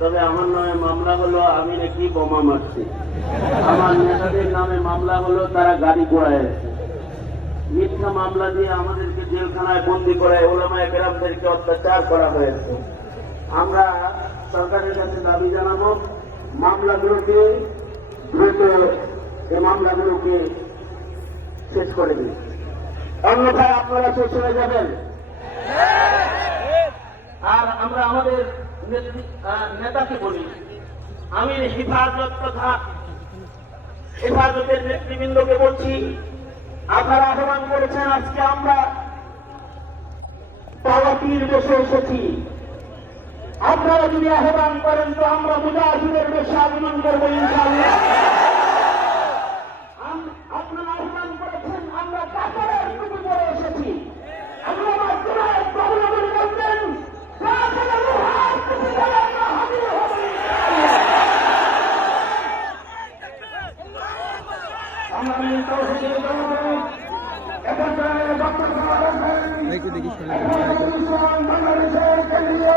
তবে আমার নামে মামলা হলো আমি নাকি বোমা মারছি, আমার নেতাদের নামে মামলা হলো তারা গাড়ি পোড়াইছে। মিথ্যা মামলা দিয়ে আমাদেরকে জেলখানায় বন্দি করে ওলামায়ে কেরামদেরকে অত্যাচার করা হয়েছে। আমরা সরকারের কাছে দাবি জানাবো, মামলাগুলোকে দ্রুত এই মামলাগুলোকে শেষ করে দিন, অন্যথায় আপনারা শেষ হয়ে যাবেন। আর আমরা আমাদের নেতাকে বলি, আমি হেফাজত তথা হেফাজতের নেতৃবৃন্দকে বলছি, আপনারা আহ্বান করেছেন, আজকে আমরা তাওয়াকির দেশে এসেছি। আপনারা যদি আহ্বান করেন তো আমরা মুজাহিদের দেশে আগমন করবো ইনশাআল্লাহ। আপনারা আহ্বান করেছেন, আমরা কাপড়ের টুপি পরে এসেছি। আমরা মাধ্যমের প্রবলগুলি বলতেন বাংলাদেশের কেন্দ্রীয়